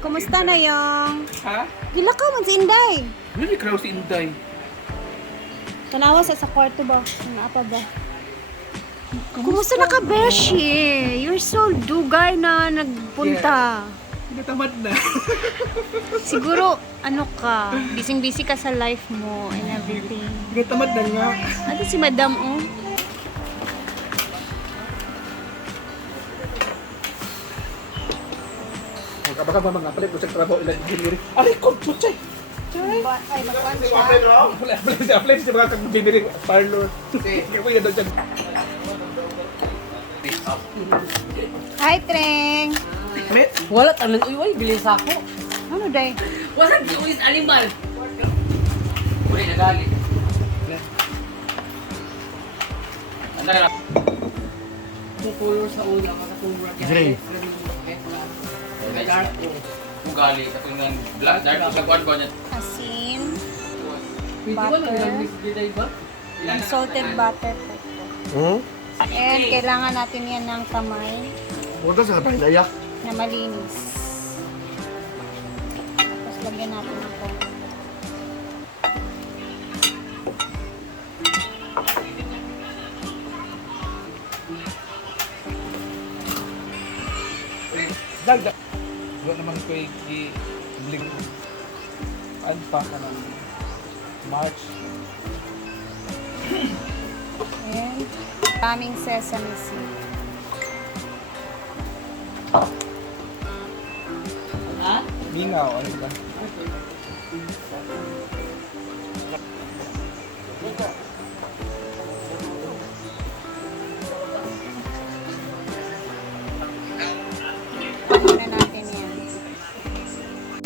Kumusta na yung? Ha? Gila ka man si Inday. Ano ni Kraus si Inday? Tanawa sa kwarto ba? Apa ba? Kumusta na ka, Beshi? You're so dugay na nagpunta. Natamad na. Siguro, ano ka, busy-busy ka sa life mo and everything. Natamad na nga. Ano si Madam, oh? Baka ba mga palit ko sa trabaho ilan diniri. Aray ko, puchay! Ay, magwan siya. Apply sa mga kag-diniri parlor. Kaya ko yan dyan. Hi, Treng. Palit? Wala tanan uy, bilis ako. Ano, Day? Wala di ulis animal. Uli nagalit. Anda ka. Kung color sa una, makakumura ka. Dre. Dark ko. Ugali kasi ng black dark sa kuan ko niya. Asin. Pwede ba Butter. nang mix din ba? Ang salted butter po ito. Hmm? And kailangan natin yan ng kamay Huwag sa kapay dayak. na malinis. Tapos lagyan natin ng konti. Dagdag. Wala naman ko i-bling. Ano pa ka ng March? And daming sesame seed. Ha? Minaw, ano ba? Muna natin yan.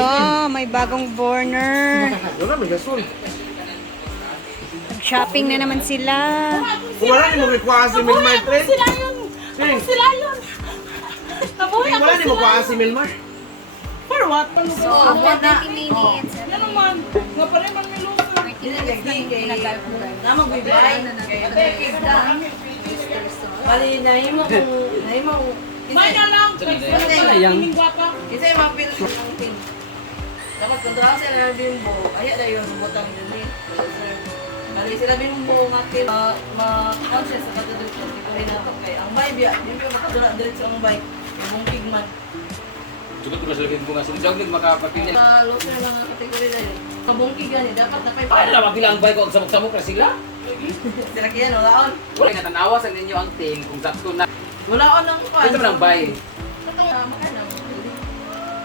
Oh, may bagong burner. Wala, may gasol. Shopping na naman sila. Wala ni mo kuha si Milmar, Trent. Sila yun! Sila yun! Nabuhay ako Wala ni mo sila! kuha si Milmar. For what? So, after 20 minutes, Yan naman! Nga pa rin man may luto. Na magbibay na Bali, nahimo ko. May na lang! Kining gwapa. Isa yung mapil ng ting. Dapat kontra sa na bimbo. Aya na yun, butang yun eh. Bali, sila bimbo natin ma-conscious sa katulad ko. Hindi ko rin natok kay ang bay biya. Hindi ko makadula diretso ang bay. Yung pigman. Sugot ko sa lagin ko nga sumjog nag makapagpili. Loser lang ang kategory na yun. Kabungkig yan eh. Dapat na Paano na mapila ang bike ko ang samok-samok na sila? Sila kaya no, laon. Wala nga tanawa sa ninyo ang team kung sakto na. Walaon ng kuwan. Ito man ang bay.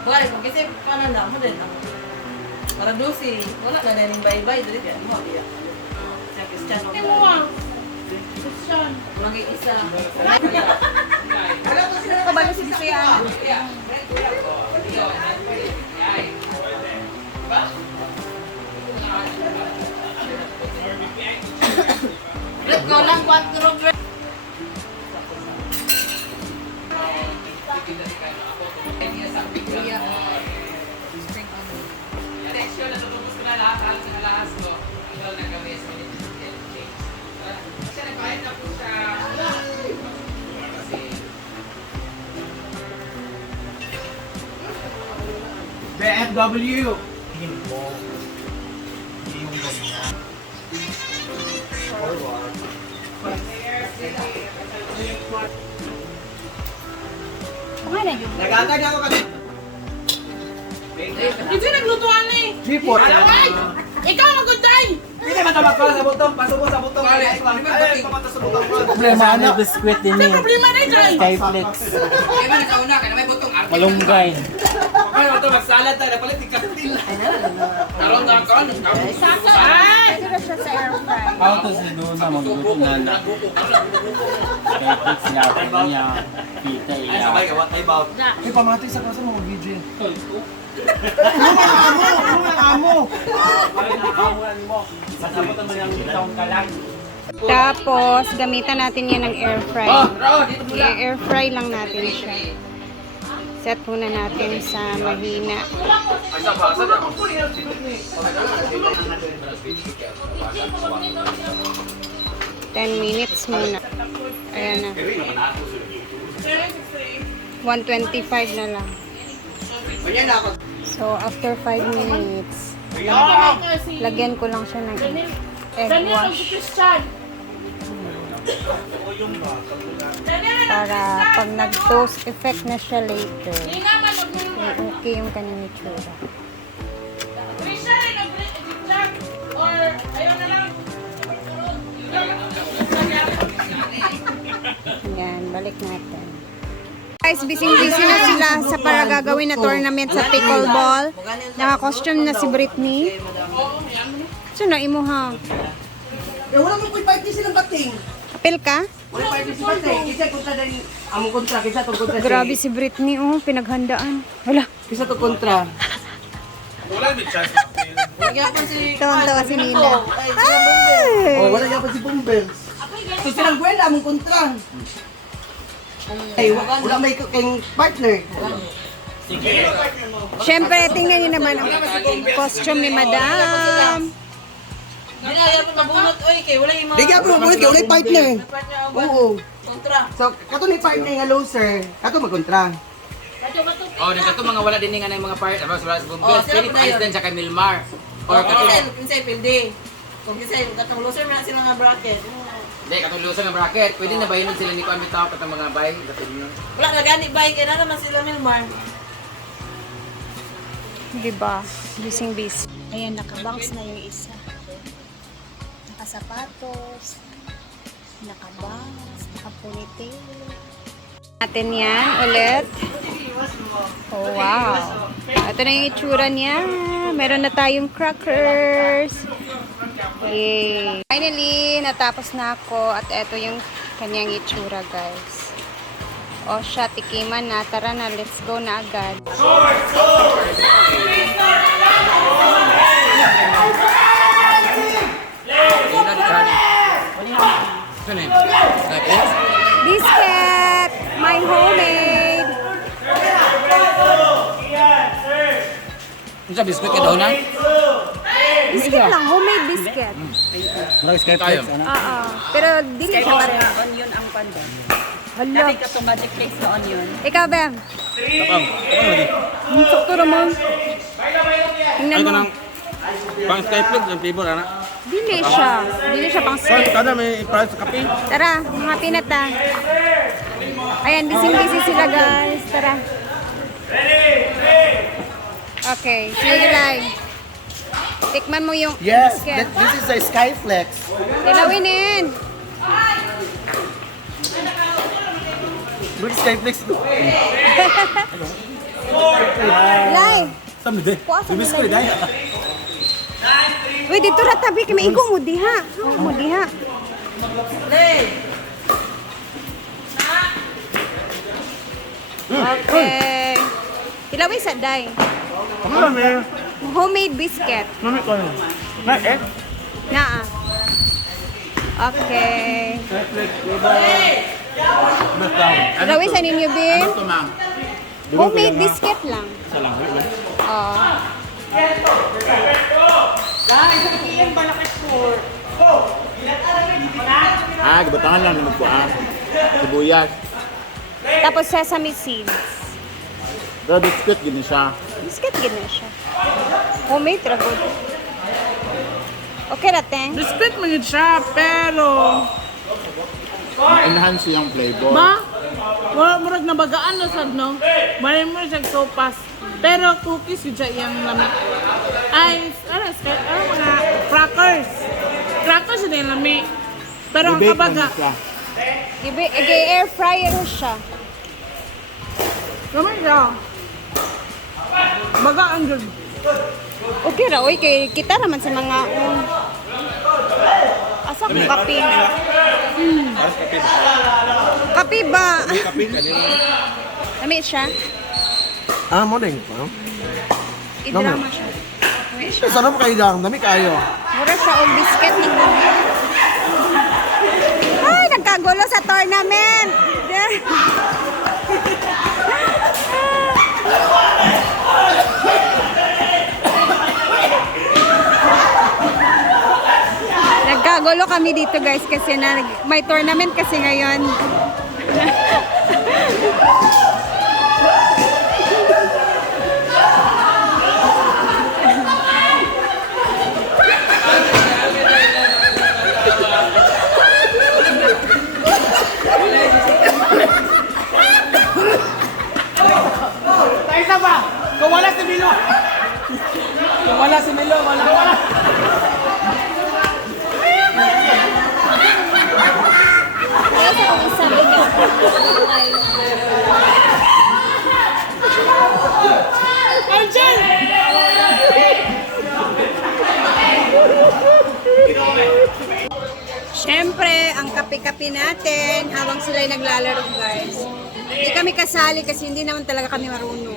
Wala ko kasi kanan na mo din. Para dosi, wala na din bye-bye dili kaya mo dia. Sa Cristiano. Hindi mo ah! Christian. Mag-iisa. kabalo si Sisian. Let's go lang 4 bro. Section na tutubos ko na lahat sa kalahas ko. Ikaw na gawin sa Kasi nagbayad na po siya. Kasi BFW. Tingin mo. Hindi yung ganyan. Forward. Pangalan yun? Nagagad ako kasi. Hindi naglutuan eh! Report. Ay! Ikaw mag-uday! Hindi man tama sa butong. Pasubo sa butong. Ay, pamato sa butong. Problema na. Biskwit din May problema na ito eh! Skyflex. Kaya ba nakauna ka na may butong arkin? Malunggay. Ay, ito magsalad tayo. Napalit yung kastil. Karon na ka. Ay! Ito na siya sa air fry. How to sinuna magluto na na. Skyflex niya. Niya. Kita Ay, iya. sabay ka. What about? Ay, pamatay sa kaso mo. Video. Amo. Masabot naman yung itong kalang. Tapos, gamitan natin yan ng air fry. Bro, dito mula. I-air fry lang natin siya. Set muna natin sa mahina. Asa ba? Asa ba? 10 minutes muna. Ayan na. 125 na lang. Ganyan na ako. So, after 5 minutes, lagyan ko lang siya ng egg wash para pag nag-toast effect na siya later, okay yung kanyang itsura. Yan, balik natin. Guys, busy-busy na sila sa para gagawin na tournament sa pickleball. Naka-costume na si Britney. So, naimo ha? Eh, wala mo party silang bating. Apel ka? Wala party si bating. Kisa kontra din. Among kontra. Kisa to kontra. Grabe si Britney, oh, pinaghandaan. Wala. Kisa to kontra. Nagyapan si... Tawang-tawa si Nina. Oh, Ay! wala niya pa si Bumbel. So silang gwela among kontra. Ay, wala may kayong partner. Siyempre, tingnan niyo naman ang costume ni Madam. Hindi na, ayaw mo mabunot. Uy, kay wala yung mga... Di kaya po mabulit kay wala partner. Oo. Kontra. So, kato ni partner nga loser. Kato magkontra. Oh, nagkato mga wala din nga ng mga part. Tapos wala sa Oh, Bumbel. sila Philip pa na yun. Einstein tsaka Milmar. Or kato Kinsay, pildi. Kung kinsay, katong loser na sila nga bracket. Hindi, katulusan ng bracket. Pwede na ba yun sila ni Kuan Bitaw at ang mga bay? Wala na gani ba? Kaya na naman sila Milmar. Diba? Busy. Ayan, nakabangs na yung isa. Nakasapatos. Nakabangs. Nakapunitil. Natin yan ulit. Oh, wow. Ito na yung itsura niya. Meron na tayong crackers. Yay! Finally, natapos na ako at ito yung kanyang itsura, guys. O siya, tikiman na. Tara na, let's go na agad. Ano yun? Snipers? Biscuit! My homemade! Ano sa biskuit ka daw na? Biscuit lang, homemade biscuit. Tayo. Oo. Pero dili siya pare. Onion ang pandon. Hala. Kasi ka magic cakes na onion. Ikaw, Bem. Ang sakto naman. Tingnan mo. Pang Skyflix, ang flavor, anak. Dili siya. Dili siya pang steak. Kada may price sa kape. Tara, mga pinata. Ayan, busy sila, guys. Tara. Okay, sige lang. Tikman mo yung biscuit. This is a Skyflex. Tilawinin. Good Skyflex. Lay. Sabi de. Puasa mo lay. Uy, dito na tabi. Kami igo mo diha. Mo diha. Okay. Tilawin sa day. Ano na, Homemade biscuit. Mami ko yun. Na, eh? Naa. Okay. Tilawin sa ninyo, Bin. Ito, ma'am. Homemade biscuit lang. Oo. Ah, gabatangan lang naman ko, ah. Sibuyas. Tapos sesame seeds. Pero biscuit, gini siya. Biscuit gina siya. Homemade ra good. Okay ra, Teng. Biscuit man yun siya, pero... Enhance yung flavor. Ba? Wala murag nabagaan na sad, no? Malay mo siya sopas. Pero cookies yun siya iyang lamig. Ay, mga crackers. Crackers yun yung lamig. Pero ang Bibake kabaga, naman siya. Air fryer siya. naman siya. Bagaan dyan. Okay ra, oy kay kita naman sa mga asa kong kape. Kape ba? Kape, kanina. Lami siya. Ah, mo din. I-drama siya. Lami siya. Sana mo kayo dang, dami kayo. Mura siya og biscuit ni Kuya. Ay, nagkagulo sa tournament. Nagkagulo kami dito, guys, kasi may tournament kasi ngayon. Kung wala si Milo. Kung wala si Milo, wala. Guys, ako isang bigas. Siyempre, ang kape-kape natin habang sila'y naglalaro, guys. Hindi kami kasali kasi hindi naman talaga kami marunong.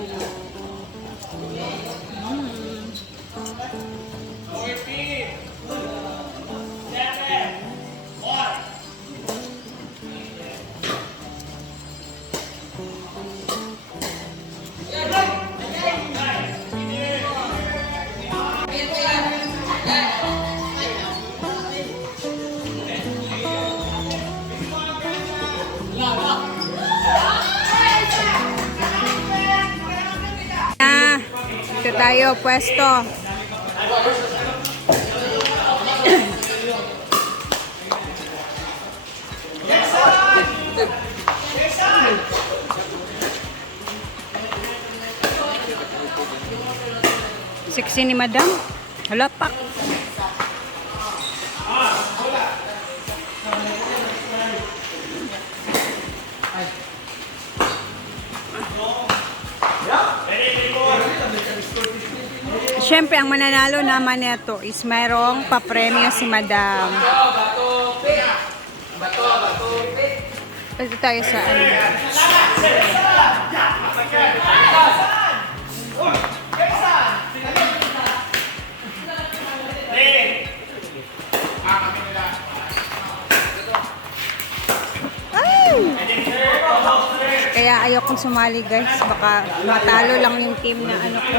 Dito tayo, pwesto. Sexy ni madam. Hala pa. Siyempre, ang mananalo naman nito is mayroong papremyo si madam. Dito tayo sa ano. Ay! Kaya ayokong sumali, guys. Baka matalo lang yung team na ano ko.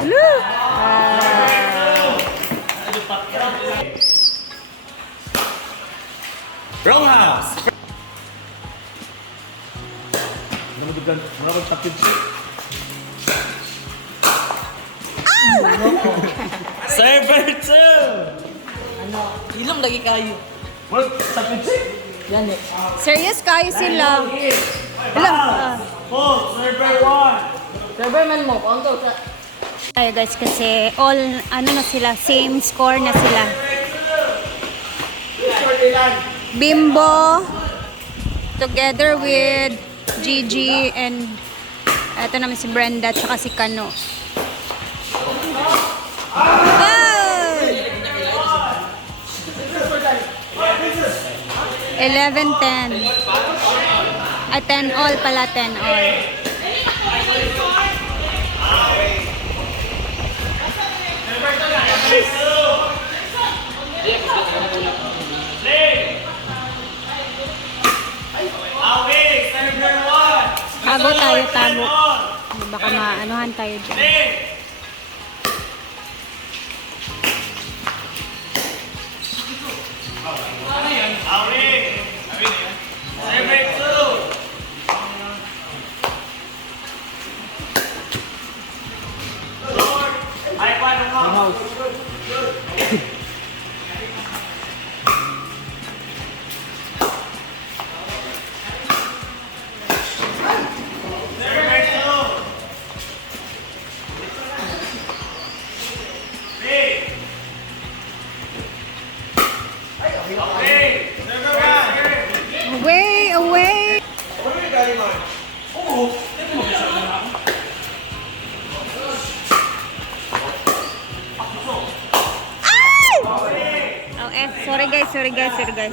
Look! Rollhouse! Naman tapid siya. Server 2! Hilom lagi kayo. Well, tapid siya? Yan eh. Serious kayo sila. Alam. Oh, server 1! Server man mo, konto sa... Tayo guys kasi all ano na sila, same score na sila. Bimbo together with Gigi and eto naman si Brenda at saka si Kano. Oh! 11-10. Ay, 10 all pala, 10 all. Tago tayo, tago. Baka maanuhan tayo dyan. Away, away. Ay! Oh, sorry guys, sorry guys, sorry guys.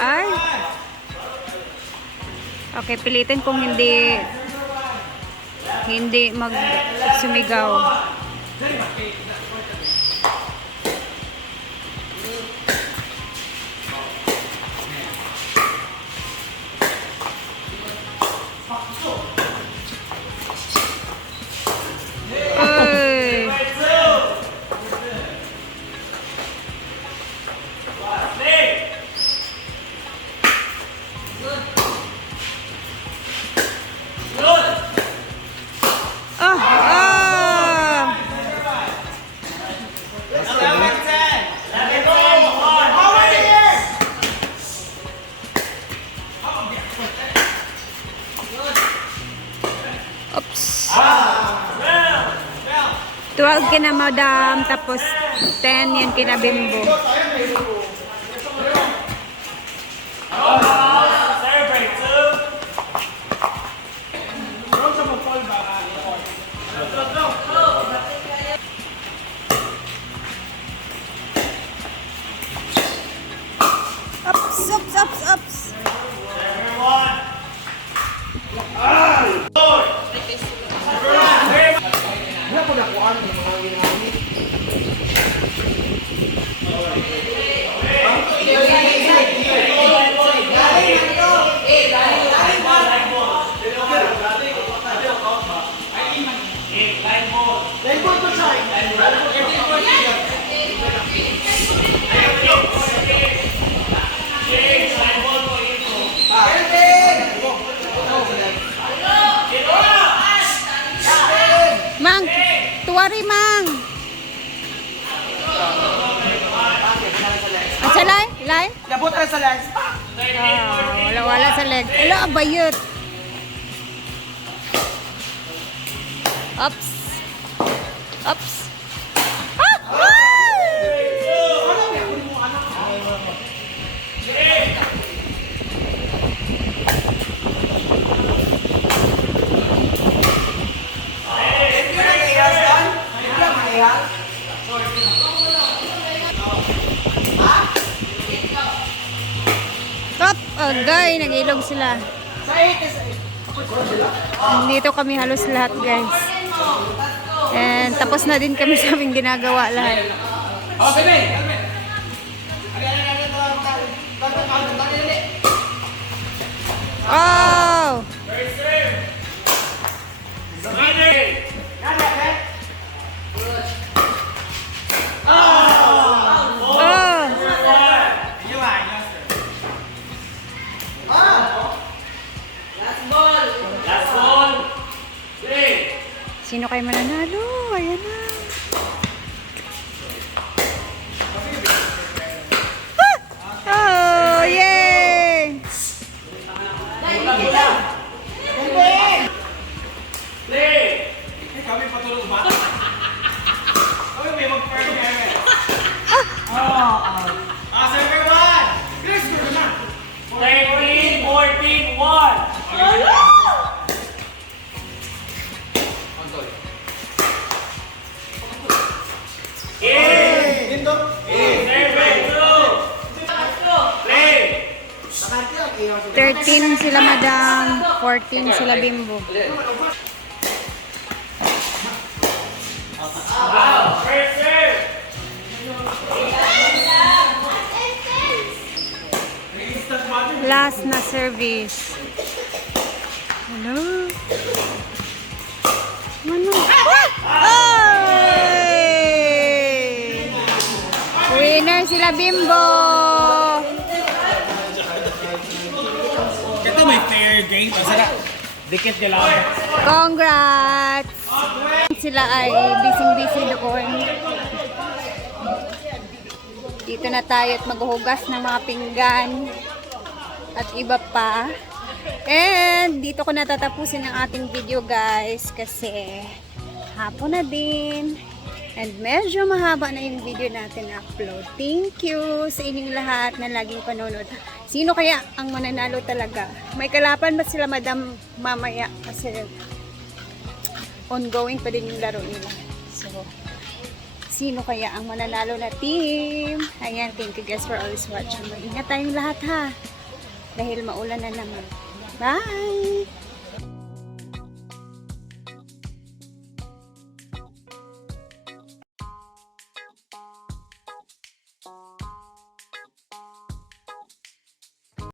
Ay. Okay, pilitin kung hindi sumigaw. Ay. kina Madam, tapos 10 yan kina Bimbo. Ups, ups, ups, ups. Wala po nakuhaan ng mga ginagawa. Mang, tuwari mang. At sa lay? Labot na sa lens. Wala sa leg. Wala, bayot. Ups. Ups. Ah! Top! Agay, nag-ilog sila. Dito kami halos lahat, guys. And tapos na din kami sa aming ginagawa lahat. Oh! Sino kayo mananalo? Ayan na. Ah! Oh, yay! Kami patulog ba? Kami may mag-perform. Server 1! Yes, sir na! 13, 14, 1! Server 2! Play! 13 sila Madam, 14 sila Bimbo. First serve! Last na service. Hello? Ano? Ay! Winner sila Bimbo! Ito may fair game. Masarap. Dikit nila ako. Congrats! Sila ay busy-busy doon. Dito na tayo at maghuhugas ng mga pinggan at iba pa. And dito ko natatapusin ang ating video, guys, kasi hapon na din. And medyo mahaba na yung video natin upload. Thank you sa inyong lahat na laging panonood. Sino kaya ang mananalo talaga? May kalaban ba sila Madam mamaya? Kasi ongoing pa din yung laro nila. So, sino kaya ang mananalo na team? Ayan, thank you guys for always watching. Mag-ingat tayong lahat ha. Dahil maulan na naman. Bye!